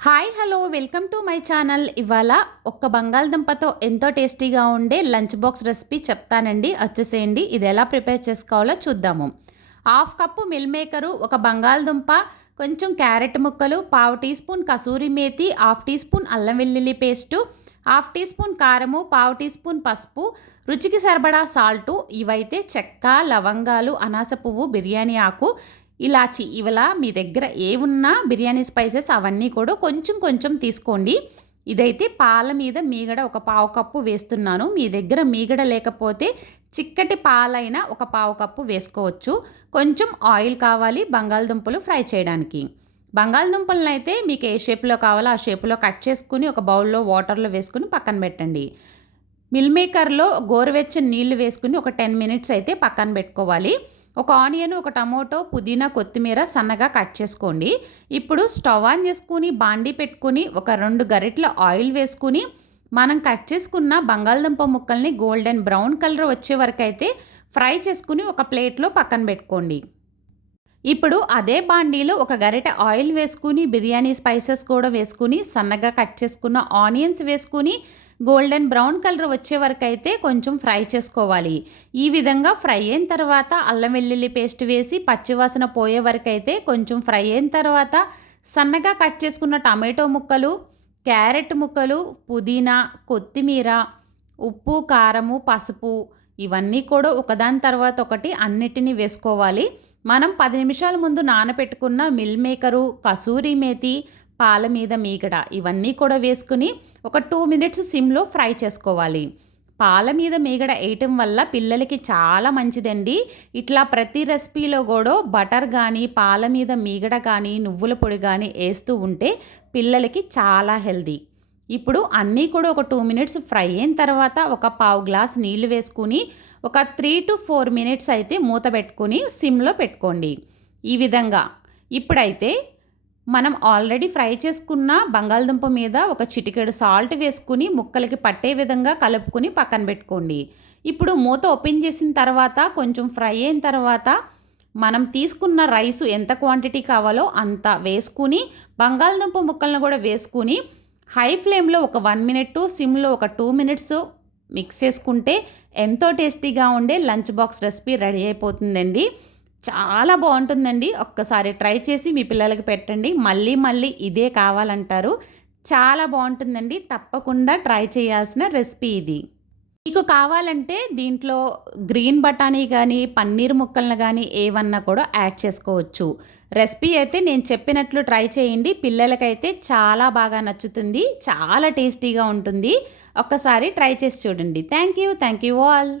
Hi hello welcome to my channel. ఇవాళ ఒక్క బంగాళదుంపతో ఎంతో టేస్టీగా ఉండే లంచ్ బాక్స్ రెసిపీ చెప్తానండి. వచ్చేసేయండి. ఇది ఎలా ప్రిపేర్ చేసుకోవాలో చూద్దాము. హాఫ్ కప్పు మిల్ మేకరు ఒక బంగాళదుంప కొంచెం క్యారెట్ ముక్కలు పావు teaspoon kasuri methi half teaspoon అల్లం వెల్లుల్లి పేస్టు హాఫ్ టీ స్పూన్ కారము పావు టీ స్పూన్ పసుపు రుచికి సరిపడా సాల్టు ఇవైతే చెక్క లవంగాలు అనాస పువ్వు బిర్యానీ ఆకు ఇలాచి ఇవలా మీ దగ్గర ఏ ఉన్నా బిర్యానీ స్పైసెస్ అవన్నీ కూడా కొంచెం కొంచెం తీసుకోండి. ఇదైతే పాల మీద మీగడ ఒక పావు కప్పు వేస్తున్నాను. మీ దగ్గర మీగడ లేకపోతే చిక్కటి పాలైనా ఒక పావు కప్పు వేసుకోవచ్చు. కొంచెం ఆయిల్ కావాలి బంగాళదుంపలు ఫ్రై చేయడానికి. బంగాళదుంపలను అయితే మీకు ఏ షేప్లో కావాలో ఆ షేప్లో కట్ చేసుకుని ఒక బౌల్లో వాటర్లో వేసుకుని పక్కన పెట్టండి. మిల్ మేకర్లో గోరువెచ్చని నీళ్ళు వేసుకుని ఒక టెన్ మినిట్స్ అయితే పక్కన పెట్టుకోవాలి. ఒక ఆనియన్ ఒక టమోటో పుదీనా కొత్తిమీర సన్నగా కట్ చేసుకోండి. ఇప్పుడు స్టవ్ ఆన్ చేసుకుని బాండీ పెట్టుకుని ఒక రెండు గరిటెల ఆయిల్ వేసుకుని మనం కట్ చేసుకున్న బంగాళదుంప ముక్కల్ని గోల్డెన్ బ్రౌన్ కలర్ వచ్చే వరకు అయితే ఫ్రై చేసుకుని ఒక ప్లేట్లో పక్కన పెట్టుకోండి. ఇప్పుడు అదే బాండీలో ఒక గరిటె ఆయిల్ వేసుకుని బిర్యానీ స్పైసెస్ కూడా వేసుకుని సన్నగా కట్ చేసుకున్న ఆనియన్స్ వేసుకుని గోల్డెన్ బ్రౌన్ కలర్ వచ్చే వరకు అయితే కొంచెం ఫ్రై చేసుకోవాలి. ఈ విధంగా ఫ్రై అయిన తర్వాత అల్లం వెల్లుల్లి పేస్ట్ వేసి పచ్చివాసన పోయే వరకు అయితే కొంచెం ఫ్రై అయిన తర్వాత సన్నగా కట్ చేసుకున్న టమాటో ముక్కలు క్యారెట్ ముక్కలు పుదీనా కొత్తిమీర ఉప్పు కారము పసుపు ఇవన్నీ కూడా ఒకదాని తర్వాత ఒకటి అన్నిటినీ వేసుకోవాలి. మనం పది నిమిషాల ముందు నానబెట్టుకున్న మిల్ మేకరు కసూరి మేతి పాల మీద మీగడ ఇవన్నీ కూడా వేసుకుని ఒక టూ మినిట్స్ సిమ్లో ఫ్రై చేసుకోవాలి. పాల మీద మీగడ వేయటం వల్ల పిల్లలకి చాలా మంచిదండి. ఇట్లా ప్రతి రెసిపీలో కూడా బటర్ కానీ పాల మీద మీగడ కానీ నువ్వుల పొడి కానీ వేస్తూ ఉంటే పిల్లలకి చాలా హెల్దీ ఇప్పుడు అన్నీ కూడా ఒక టూ మినిట్స్ ఫ్రై అయిన తర్వాత ఒక పావు గ్లాస్ నీళ్ళు వేసుకుని ఒక త్రీ టు ఫోర్ మినిట్స్ అయితే మూత పెట్టుకుని సిమ్లో పెట్టుకోండి. ఈ విధంగా ఇప్పుడైతే మనం ఆల్రెడీ ఫ్రై చేసుకున్న బంగాళదుంప మీద ఒక చిటికెడు సాల్ట్ వేసుకుని ముక్కలకి పట్టే విధంగా కలుపుకుని పక్కన పెట్టుకోండి. ఇప్పుడు మూత ఓపెన్ చేసిన తర్వాత కొంచెం ఫ్రై అయిన తర్వాత మనం తీసుకున్న రైసు ఎంత క్వాంటిటీ కావాలో అంత వేసుకుని బంగాళదుంప ముక్కలను కూడా వేసుకుని హై ఫ్లేమ్లో ఒక వన్ మినిట్ సిమ్లో ఒక టూ మినిట్స్ మిక్స్ చేసుకుంటే ఎంతో టేస్టీగా ఉండే లంచ్ బాక్స్ రెసిపీ రెడీ అయిపోతుందండి. చాలా బాగుంటుందండి. ఒక్కసారి ట్రై చేసి మీ పిల్లలకి పెట్టండి. మళ్ళీ మళ్ళీ ఇదే కావాలంటారు. చాలా బాగుంటుందండి. తప్పకుండా ట్రై చేయాల్సిన రెసిపీ ఇది. మీకు కావాలంటే దీంట్లో గ్రీన్ బఠానీ కానీ పన్నీర్ ముక్కలను కానీ ఏవన్నా కూడా యాడ్ చేసుకోవచ్చు. రెసిపీ అయితే నేను చెప్పినట్లు ట్రై చేయండి. పిల్లలకైతే చాలా బాగా నచ్చుతుంది. చాలా టేస్టీగా ఉంటుంది. ఒక్కసారి ట్రై చేసి చూడండి. Thank you. Thank you all.